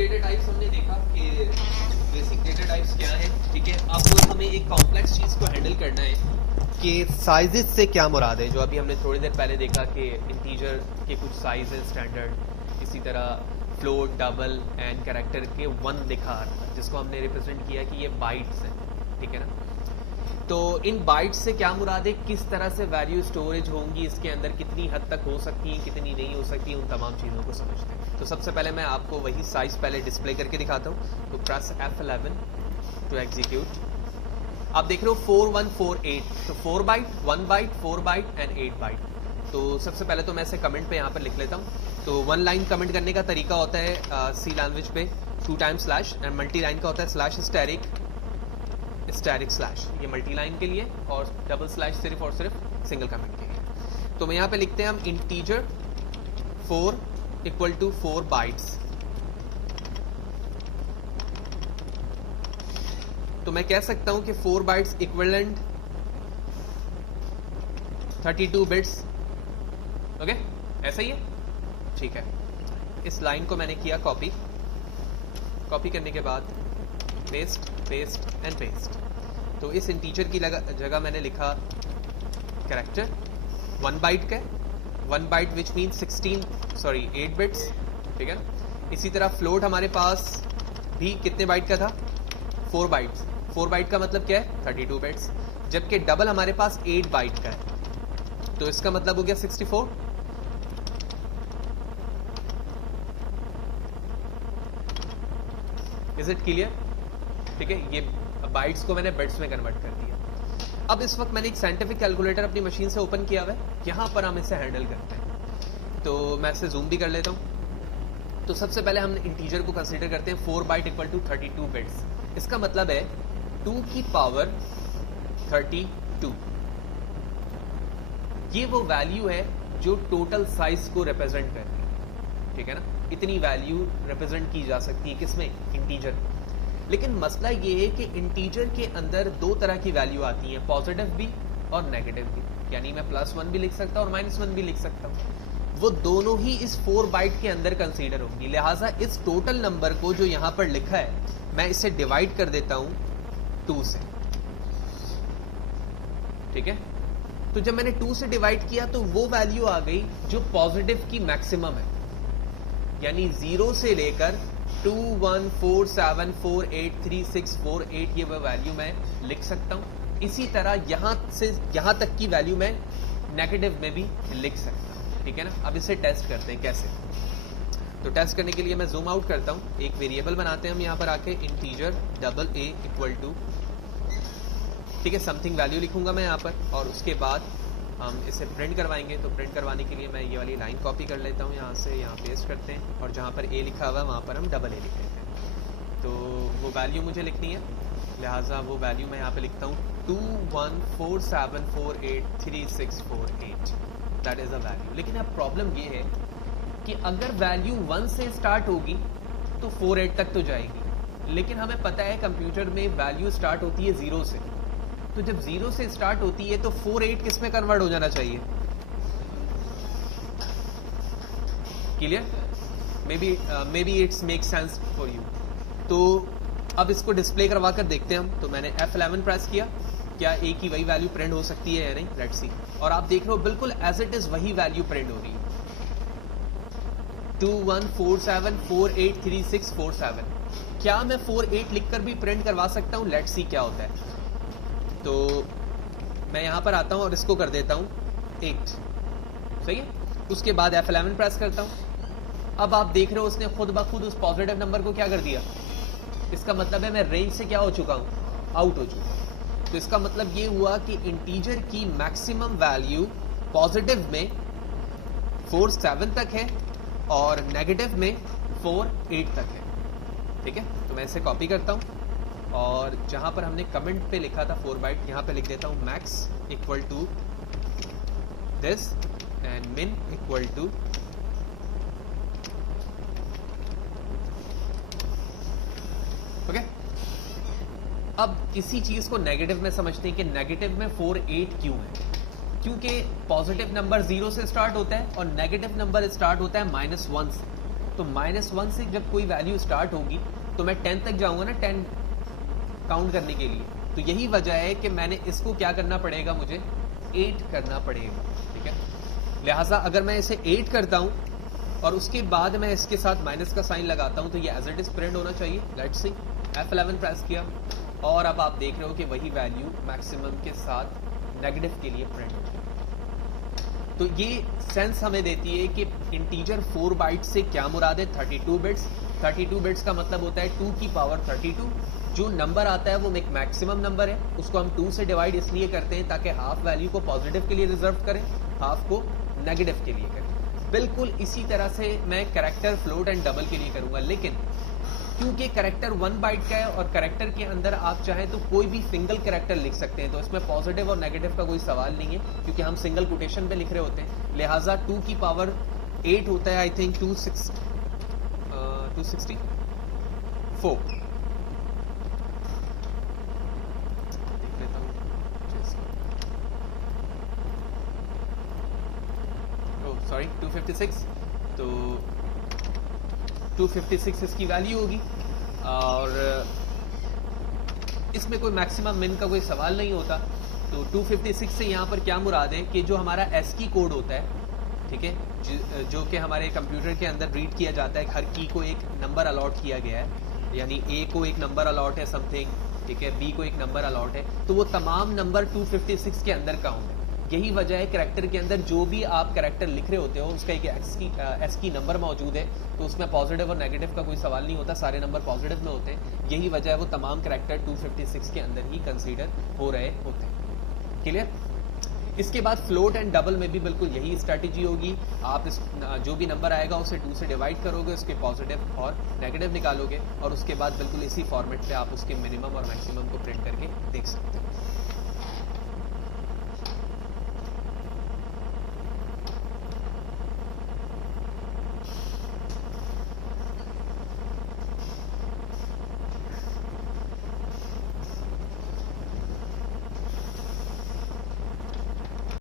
Data types हमने देखा कि बेसिक डेटा टाइप्स क्या है, ठीक है। अब हमें एक कॉम्प्लेक्स चीज़ को हैंडल करना है कि साइजेस से क्या मुराद है। जो अभी हमने थोड़ी देर पहले देखा कि इंटीजर के कुछ साइज है स्टैंडर्ड, इसी तरह फ्लोट, डबल एंड कैरेक्टर के 1 लिखा आ रहा है, जिसको हमने रिप्रेजेंट किया कि ये बाइट्स हैं, ठीक है ना। तो इन बाइट्स से क्या मुराद है, किस तरह से वैल्यू स्टोरेज होंगी इसके अंदर, कितनी हद तक हो सकती है, कितनी नहीं हो सकती, उन तमाम चीज़ों को समझते हैं। तो सबसे पहले मैं आपको वही साइज पहले डिस्प्ले करके दिखाता हूँ। तो प्रेस F11 टू एग्जीक्यूट। आप देख रहे हो 4148, तो 4 byte, 1 byte, 4 byte and 8 byte. तो सबसे पहले तो मैं इसे कमेंट पे यहाँ पर लिख लेता हूँ। तो 1 लाइन कमेंट करने का तरीका होता है सी लैंग्वेज पे 2 times slash, and multi line का होता है स्लैश स्टैरिक स्लैश, ये मल्टी लाइन के लिए, और डबल स्लैश सिर्फ और सिर्फ सिंगल कमेंट के लिए। तो मैं यहाँ पे लिखते हैं हम इंटीजर 4 इक्वल टू 4 बाइट्स। तो मैं कह सकता हूं कि 4 बाइट्स इक्विवेलेंट 32 बिट्स। ओके, ऐसा ही है, ठीक है। इस लाइन को मैंने किया कॉपी करने के बाद पेस्ट एंड पेस्ट। तो इस इंटीजर की जगह मैंने लिखा कैरेक्टर 1 बाइट का, 1 बाइट विच मीन 8 बिट्स, ठीक है। इसी तरह फ्लोट हमारे पास भी कितने बाइट का था, 4 बाइट्स। 4 बाइट का मतलब क्या है, 32 बिट्स। जबकि डबल हमारे पास 8 बाइट का है, तो इसका मतलब हो गया 64। इज इट क्लियर, ठीक है। ये बाइट्स को मैंने बिट्स में कन्वर्ट कर दिया। अब इस वक्त मैंने एक साइंटिफिक कैलकुलेटर अपनी मशीन से ओपन किया हुआ है, यहाँ पर हम इसे हैंडल करते हैं। तो मैं इसे जूम भी कर लेता हूँ। तो सबसे पहले हम इंटीजर को कंसीडर करते हैं 4 बाइट इक्वल टू 32 बिट्स। इसका मतलब है 2 की पावर 32। ये वो वैल्यू है जो टोटल साइज को रिप्रेजेंट करती है, ठीक है ना। इतनी वैल्यू रिप्रेजेंट की जा सकती है किसमें, इंटीजर। लेकिन मसला ये है कि इंटीजर के अंदर 2 तरह की वैल्यू आती हैं, पॉजिटिव भी और नेगेटिव भी। यानी मैं +1 भी लिख सकता हूँ और -1 भी लिख सकता हूँ। वो दोनों ही इस 4 बाइट के अंदर कंसीडर होंगी। लिहाजा इस टोटल नंबर को जो यहाँ पर लिखा है, मैं इसे डिवाइड कर देता हूँ 2 से, ठीक है। तो जब मैंने 2 से डिवाइड किया तो वो वैल्यू आ गई जो पॉजिटिव की मैक्सिमम है, यानी 0 से लेकर 2 1 4 7 4 8 3 6 4 8, ये वो वैल्यू मैं लिख सकता हूँ। इसी तरह यहाँ से यहाँ तक की वैल्यू मैं नेगेटिव में भी लिख सकता हूँ, ठीक है ना। अब इसे टेस्ट करते हैं कैसे। तो टेस्ट करने के लिए मैं जूम आउट करता हूँ, एक वेरिएबल बनाते हैं हम यहाँ पर आके, इंटीजर AA इक्वल टू, ठीक है, समथिंग वैल्यू लिखूंगा मैं यहाँ पर, और उसके बाद हम इसे प्रिंट करवाएंगे। तो प्रिंट करवाने के लिए मैं ये वाली लाइन कॉपी कर लेता हूँ, यहाँ से यहाँ पेस्ट करते हैं, और जहाँ पर A लिखा हुआ है वहाँ पर हम AA लिख लेते हैं। तो वो वैल्यू मुझे लिखनी है, लिहाजा वो वैल्यू मैं यहाँ पे लिखता हूँ 2 1 4 7 4 8 3 6 4 8, दैट इज़ अ वैल्यू। लेकिन अब प्रॉब्लम ये है कि अगर वैल्यू 1 से स्टार्ट होगी तो 48 तक तो जाएगी, लेकिन हमें पता है कंप्यूटर में वैल्यू स्टार्ट होती है 0 से। तो जब 0 से स्टार्ट होती है तो 48 किस में कन्वर्ट हो जाना चाहिए, clear? May be it's make sense for you. तो अब इसको डिस्प्ले करवा कर देखते हैं हम। तो मैंने F11 प्रेस किया, क्या A की वही वैल्यू प्रिंट हो सकती है या नहीं, लेट्स सी। और आप देख रहे हो बिल्कुल एज इट इज वही वैल्यू प्रिंट हो रही है, 2 1 4 7 4 8 3 6 4 7। क्या मैं 48 लिखकर भी प्रिंट करवा सकता हूँ, लेट्स सी क्या होता है। तो मैं यहाँ पर आता हूँ और इसको कर देता हूँ 8, सही है। उसके बाद F11 प्रेस करता हूँ। अब आप देख रहे हो उसने खुद ब खुद उस पॉजिटिव नंबर को क्या कर दिया। इसका मतलब है मैं रेंज से क्या हो चुका हूँ, आउट हो चुका हूँ। तो इसका मतलब ये हुआ कि इंटीजर की मैक्सिमम वैल्यू पॉजिटिव में 4 7 तक है और नेगेटिव में 4 8 तक है, ठीक है। तो मैं इसे कॉपी करता हूँ और जहां पर हमने कमेंट पे लिखा था 4 बाइट, यहां पे लिख देता हूं max equal to this and min equal to okay. अब इसी चीज को नेगेटिव में समझते हैं कि नेगेटिव में 4 8 क्यों है, क्योंकि पॉजिटिव नंबर 0 से स्टार्ट होता है और नेगेटिव नंबर स्टार्ट होता है -1 से। तो -1 से जब कोई वैल्यू स्टार्ट होगी तो मैं 10 तक जाऊंगा ना, 10 काउंट करने के लिए। तो यही वजह है कि मैंने इसको क्या करना पड़ेगा, मुझे 8 करना पड़ेगा, ठीक है। लिहाजा अगर मैं इसे 8 करता हूं और उसके बाद मैं इसके साथ माइनस का साइन लगाता हूं तो ये एज इट इज प्रिंट होना चाहिए। लेट्स सी, F11 प्रेस किया और अब आप देख रहे हो कि वही वैल्यू मैक्सिमम के साथ नेगेटिव के लिए प्रिंट होगी। तो ये सेंस हमें देती है कि इंटीजर 4 बाइट से क्या मुराद है, 32 बिट्स। 32 बिट्स का मतलब होता है 2 की पावर 32। जो नंबर आता है वो एक मैक्सिमम नंबर है, उसको हम 2 से डिवाइड इसलिए करते हैं ताकि हाफ वैल्यू को पॉजिटिव के लिए रिजर्व करें, हाफ को नेगेटिव के लिए करें। बिल्कुल इसी तरह से मैं कैरेक्टर फ्लोट एंड डबल के लिए करूंगा, लेकिन क्योंकि कैरेक्टर 1 बाइट का है और कैरेक्टर के अंदर आप चाहें तो कोई भी सिंगल कैरेक्टर लिख सकते हैं, तो इसमें पॉजिटिव और नेगेटिव का कोई सवाल नहीं है क्योंकि हम सिंगल कोटेशन पे लिख रहे होते हैं। लिहाजा 2 की पावर 8 होता है, आई थिंक 264। सॉरी 256, तो 256 इसकी वैल्यू होगी और इसमें कोई मैक्सिमम मिन का कोई सवाल नहीं होता। तो 256 से यहाँ पर क्या मुराद है कि जो हमारा ASCII कोड होता है, ठीक है, जो कि हमारे कंप्यूटर के अंदर रीड किया जाता है, हर की को एक नंबर अलॉट किया गया है, यानी A को एक नंबर अलॉट है समथिंग, ठीक है, B को एक नंबर अलॉट है, तो वो तमाम नंबर 256 के अंदर काउंट है। यही वजह है कैरेक्टर के अंदर जो भी आप कैरेक्टर लिख रहे होते हो उसका एक ASCII नंबर मौजूद है, तो उसमें पॉजिटिव और नेगेटिव का कोई सवाल नहीं होता, सारे नंबर पॉजिटिव में होते हैं। यही वजह है वो तमाम कैरेक्टर 256 के अंदर ही कंसीडर हो रहे होते हैं। क्लियर? इसके बाद फ्लोट एंड डबल में भी बिल्कुल यही स्ट्रैटेजी होगी। आप जो भी नंबर आएगा उसे 2 से डिवाइड करोगे, उसके पॉजिटिव और नेगेटिव निकालोगे और उसके बाद बिल्कुल इसी फॉर्मेट पे आप उसके मिनिमम और मैक्सिमम को प्रिंट करके देख सकते हो।